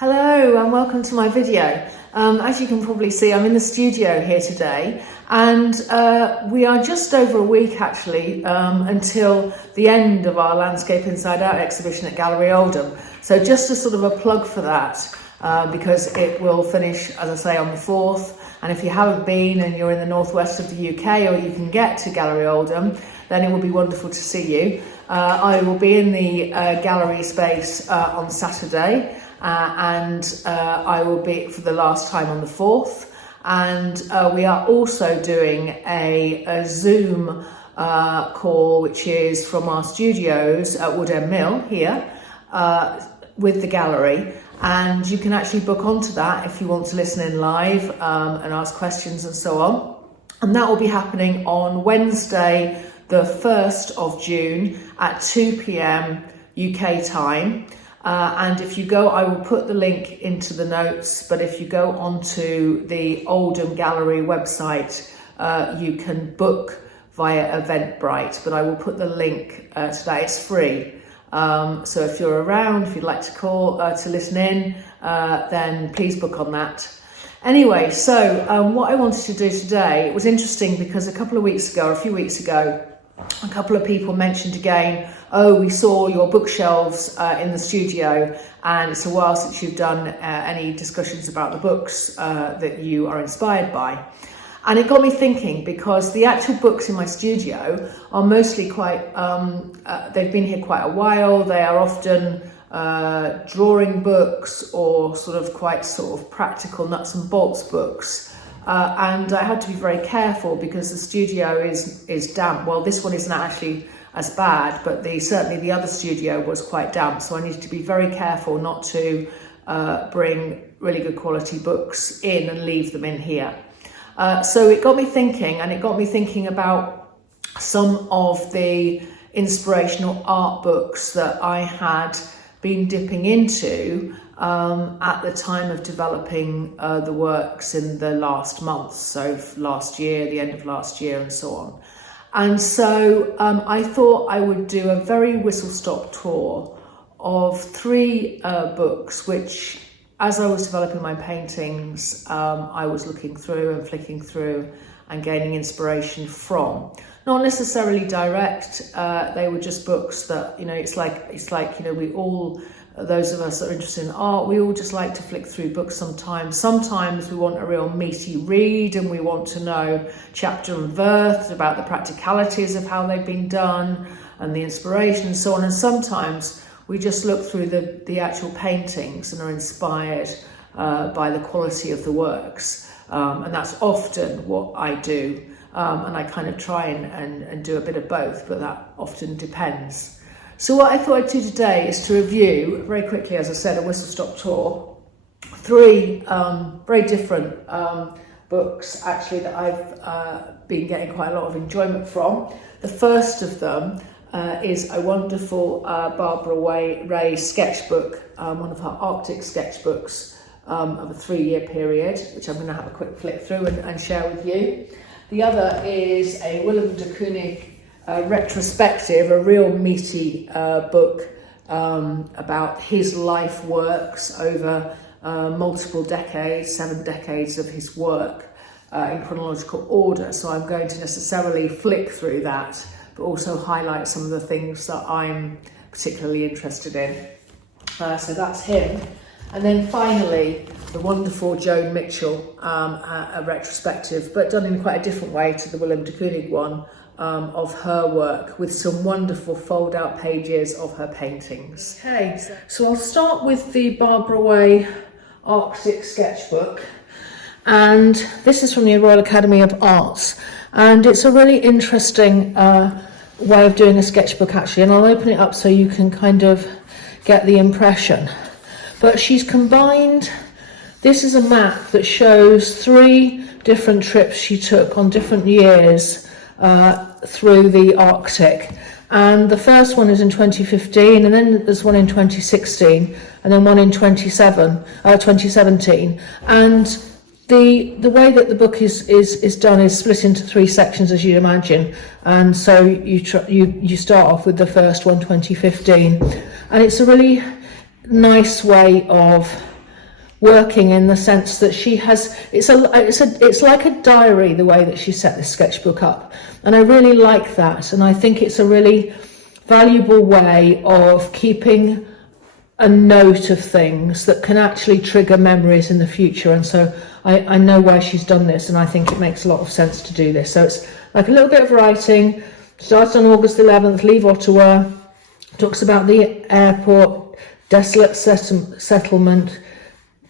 Hello and welcome to my video. As you can probably see, I'm in the studio here today, and we are just over a week actually until the end of our Landscape Inside Out exhibition at Gallery Oldham. So just a sort of a plug for that, because it will finish, as I say, on the 4th. And if you haven't been and you're in the northwest of the UK, or you can get to Gallery Oldham, then it will be wonderful to see you. I will be in the gallery space on Saturday. And I will be for the last time on the 4th, and we are also doing a Zoom call, which is from our studios at Wood End Mill here with the gallery, and you can actually book onto that if you want to listen in live and ask questions and so on. And that will be happening on Wednesday the 1st of June at 2 p.m. UK time. And if you go, I will put the link into the notes, but if you go onto the Oldham Gallery website, you can book via Eventbrite, but I will put the link to that. It's free. So if you're around, if you'd like to call to listen in, then please book on that. Anyway, so what I wanted to do today, it was interesting because a few weeks ago, a couple of people mentioned again, oh, we saw your bookshelves in the studio, and it's a while since you've done any discussions about the books that you are inspired by. And it got me thinking, because the actual books in my studio are mostly quite, they've been here quite a while. They are often drawing books or sort of practical nuts and bolts books. And I had to be very careful because the studio is damp. Well, this one isn't actually as bad, but certainly the other studio was quite damp. So I needed to be very careful not to bring really good quality books in and leave them in here. So it got me thinking about some of the inspirational art books that I had been dipping into at the time of developing the works in the last month, so last year, the end of last year and so on. And so I thought I would do a very whistle-stop tour of 3 books which, as I was developing my paintings, I was looking through and flicking through and gaining inspiration from. Not necessarily direct, they were just books that, it's like we all, those of us that are interested in art, we all just like to flick through books sometimes. Sometimes we want a real meaty read and we want to know chapter and verse about the practicalities of how they've been done and the inspiration and so on. And sometimes we just look through the actual paintings and are inspired by the quality of the works. And that's often what I do. And I kind of try and do a bit of both, but that often depends. So what I thought I'd do today is to review, very quickly, as I said, a whistle-stop tour, 3 very different books, actually, that I've been getting quite a lot of enjoyment from. The first of them is a wonderful Barbara Ray sketchbook, one of her Arctic sketchbooks of a 3-year period, which I'm going to have a quick flick through and share with you. The other is a Willem de Kooning retrospective, a real meaty book about his life works over multiple decades, 7 decades of his work in chronological order. So I'm going to necessarily flick through that, but also highlight some of the things that I'm particularly interested in. So that's him. And then finally, the wonderful Joan Mitchell, a retrospective, but done in quite a different way to the Willem de Kooning one, of her work, with some wonderful fold-out pages of her paintings. Okay, so I'll start with the Barbara Way Arctic sketchbook, and this is from the Royal Academy of Arts, and it's a really interesting way of doing a sketchbook actually, and I'll open it up so you can kind of get the impression. But she's combined, this is a map that shows 3 different trips she took on different years through the Arctic, and the first one is in 2015, and then there's one in 2016, and then one in 2017. And the way that the book is done is split into 3 sections, as you'd imagine. And so you start off with the first one, 2015, and it's a really nice way of working in the sense that she has, it's like a diary, the way that she set this sketchbook up, and I really like that, and I think it's a really valuable way of keeping a note of things that can actually trigger memories in the future. And so I know why she's done this, and I think it makes a lot of sense to do this. So it's like a little bit of writing. Starts on August 11th, leave Ottawa, talks about the airport, desolate settlement,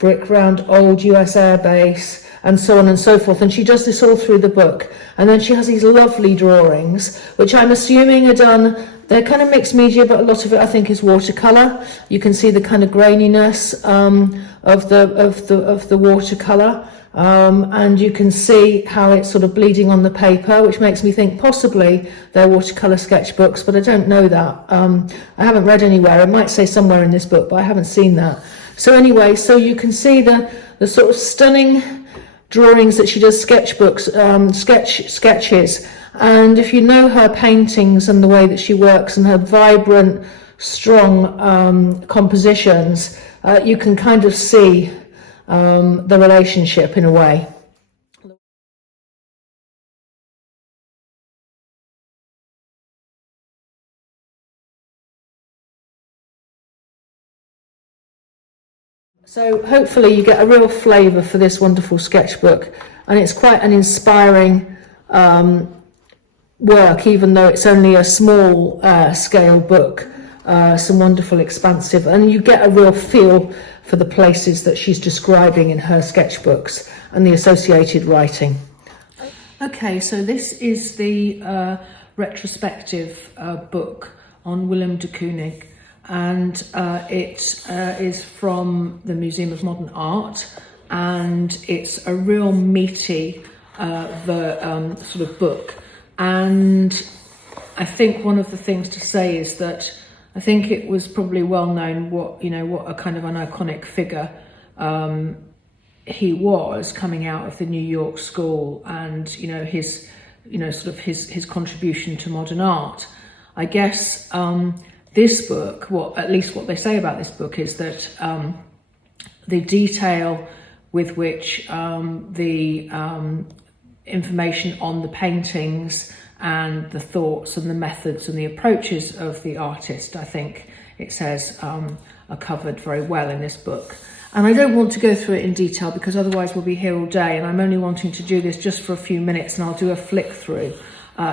brick round old US Air Base, and so on and so forth. And she does this all through the book. And then she has these lovely drawings, which I'm assuming are done, they're kind of mixed media, but a lot of it I think is watercolour. You can see the kind of graininess of the watercolour. And you can see how it's sort of bleeding on the paper, which makes me think possibly they're watercolour sketchbooks, but I don't know that. I haven't read anywhere. It might say somewhere in this book, but I haven't seen that. So anyway, so you can see the sort of stunning drawings that she does, sketchbooks, sketches. And if you know her paintings and the way that she works and her vibrant, strong compositions, you can kind of see the relationship in a way. So hopefully you get a real flavour for this wonderful sketchbook, and it's quite an inspiring work, even though it's only a small scale book. Some wonderful expansive, and you get a real feel for the places that she's describing in her sketchbooks and the associated writing. Okay, so this is the retrospective book on Willem de Kooning, and it is from the Museum of Modern Art, and it's a real meaty sort of book. And I think one of the things to say is that I think it was probably well known what a kind of an iconic figure he was, coming out of the New York school, and his his contribution to modern art. I guess this book, at least what they say about this book, is that the detail with which the information on the paintings and the thoughts and the methods and the approaches of the artist, I think it says, are covered very well in this book. And I don't want to go through it in detail because otherwise we'll be here all day, and I'm only wanting to do this just for a few minutes, and I'll do a flick through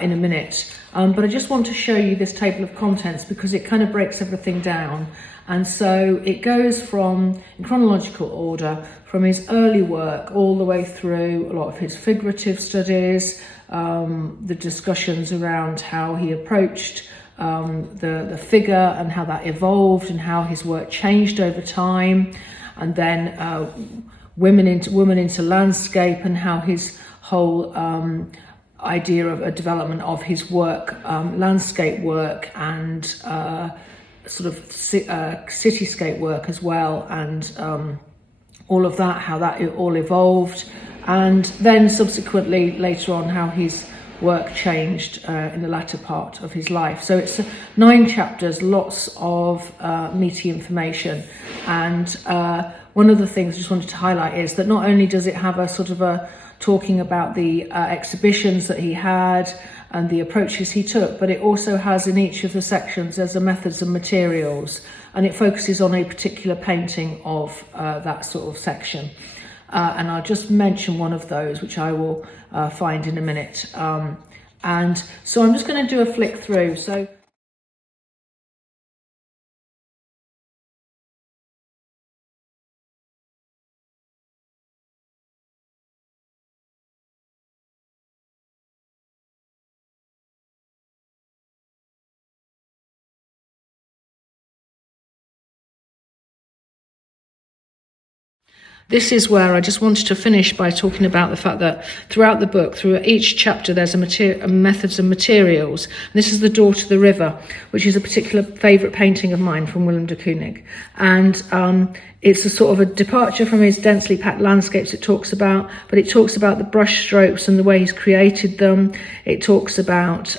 in a minute. But I just want to show you this table of contents because it kind of breaks everything down. And so it goes from, in chronological order, from his early work all the way through a lot of his figurative studies, the discussions around how he approached the figure and how that evolved and how his work changed over time, and then women into landscape and how his whole idea of a development of his work, landscape work and sort of cityscape work as well, and all of that, how that all evolved, and then subsequently later on how his work changed in the latter part of his life. So it's 9 chapters, lots of meaty information, and one of the things I just wanted to highlight is that not only does it have a sort of a talking about the exhibitions that he had and the approaches he took, but it also has in each of the sections there's the methods and materials, and it focuses on a particular painting of that sort of section. And I'll just mention one of those, which I will find in a minute. And so I'm just going to do a flick through. So this is where I just wanted to finish by talking about the fact that throughout the book, through each chapter, there's a methods and materials. And this is The Door to the River, which is a particular favourite painting of mine from Willem de Kooning. And it's a sort of a departure from his densely packed landscapes it talks about, but it talks about the brush strokes and the way he's created them. It talks about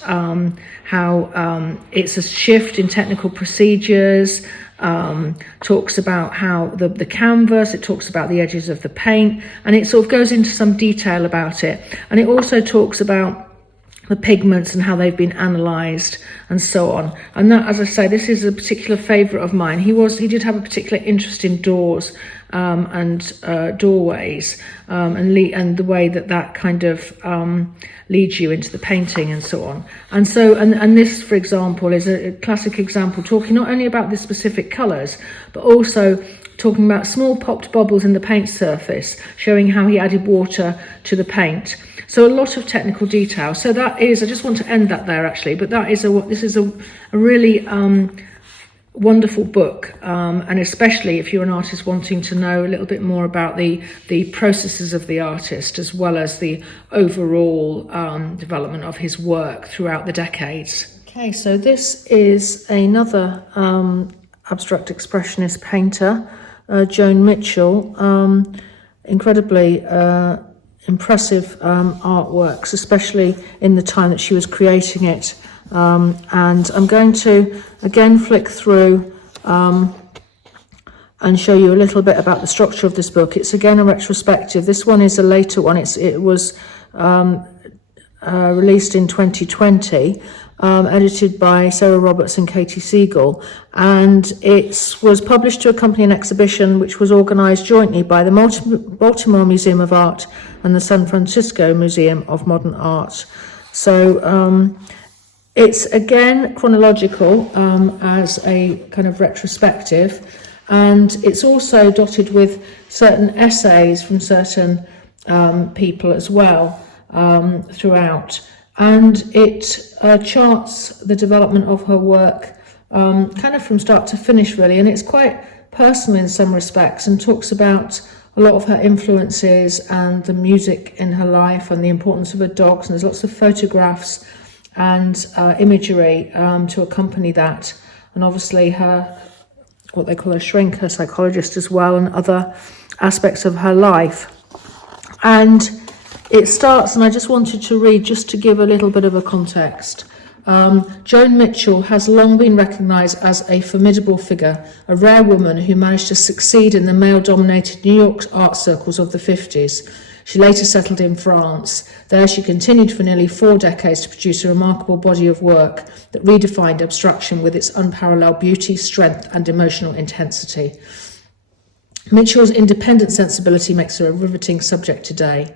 how it's a shift in technical procedures, talks about how the canvas, it talks about the edges of the paint, and it sort of goes into some detail about it. And it also talks about the pigments and how they've been analysed and so on. And that, as I say, this is a particular favourite of mine. He did have a particular interest in doors and doorways and the way that kind of leads you into the painting and so on. And so, and this, for example, is a classic example, talking not only about the specific colours, but also talking about small popped bubbles in the paint surface, showing how he added water to the paint. So a lot of technical detail. So that is, I just want to end that there actually, but this is a really wonderful book, and especially if you're an artist wanting to know a little bit more about the processes of the artist, as well as the overall development of his work throughout the decades. Okay, so this is another abstract expressionist painter, Joan Mitchell. Incredibly impressive artworks, especially in the time that she was creating it. And I'm going to again flick through and show you a little bit about the structure of this book. It's again a retrospective. This one is a later one. It was released in 2020, edited by Sarah Roberts and Katie Siegel, and it was published to accompany an exhibition which was organised jointly by the Baltimore Museum of Art and the San Francisco Museum of Modern Art. So it's again chronological as a kind of retrospective, and it's also dotted with certain essays from certain people as well throughout. And it charts the development of her work kind of from start to finish, really. And it's quite personal in some respects, and talks about a lot of her influences and the music in her life and the importance of her dogs. And there's lots of photographs and imagery to accompany that. And obviously what they call her shrink, her psychologist as well, and other aspects of her life. And it starts, and I just wanted to read just to give a little bit of a context. Joan Mitchell has long been recognised as a formidable figure, a rare woman who managed to succeed in the male-dominated New York art circles of the 50s. She later settled in France. There she continued for nearly 4 decades to produce a remarkable body of work that redefined abstraction with its unparalleled beauty, strength and emotional intensity. Mitchell's independent sensibility makes her a riveting subject today.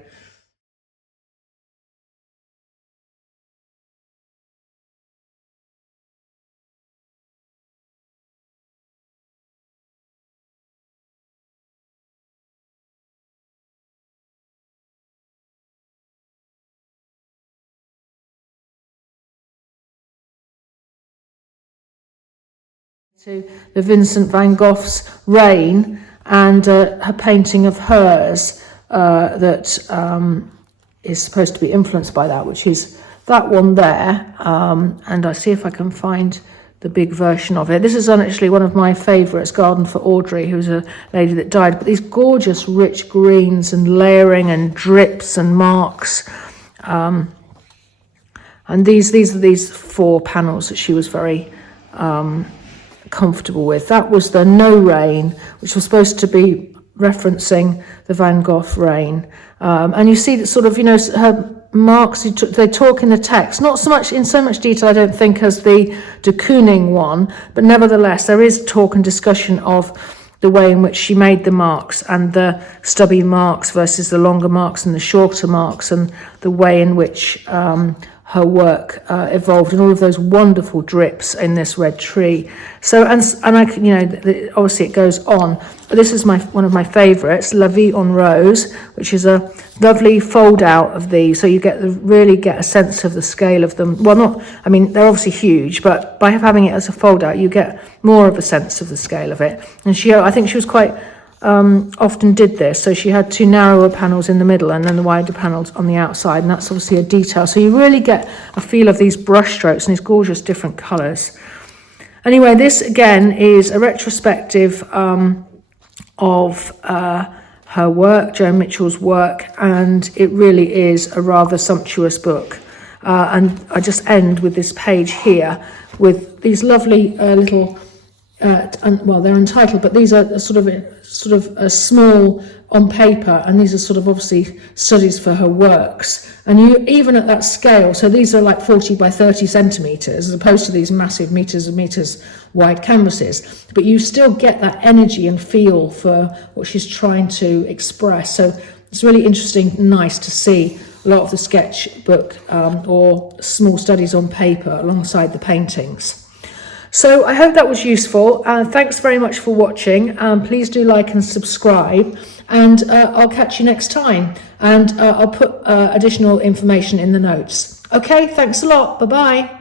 To the Vincent van Gogh's Rain, and her painting of hers that is supposed to be influenced by that, which is that one there. And I see if I can find the big version of it. This is actually one of my favourites, Garden for Audrey, who's a lady that died. But these gorgeous rich greens and layering and drips and marks. And these are these 4 panels that she was very comfortable with. That was the No Rain, which was supposed to be referencing the Van Gogh Rain. And you see that sort of, her marks, they talk in the text, not so much in so much detail, I don't think, as the de Kooning one, but nevertheless, there is talk and discussion of the way in which she made the marks, and the stubby marks versus the longer marks and the shorter marks, and the way in which her work evolved, and all of those wonderful drips in this red tree. So, and I, obviously it goes on, but this is one of my favourites, La Vie en Rose, which is a lovely fold out of these, so you really get a sense of the scale of them. Well, they're obviously huge, but by having it as a fold out, you get more of a sense of the scale of it. And I think she was quite often did this, so she had 2 narrower panels in the middle and then the wider panels on the outside, and that's obviously a detail, so you really get a feel of these brush strokes and these gorgeous different colours. Anyway, this again is a retrospective of her work, Joan Mitchell's work, and it really is a rather sumptuous book. And I just end with this page here with these lovely little well, they're untitled, but these are sort of a small on paper, and these are sort of obviously studies for her works. And you, even at that scale, so these are like 40 by 30 centimeters, as opposed to these massive meters and meters wide canvases, but you still get that energy and feel for what she's trying to express. So it's really interesting, nice to see a lot of the sketchbook or small studies on paper alongside the paintings. So I hope that was useful. Thanks very much for watching. Please do like and subscribe, and I'll catch you next time. And I'll put additional information in the notes. Okay, thanks a lot. Bye-bye.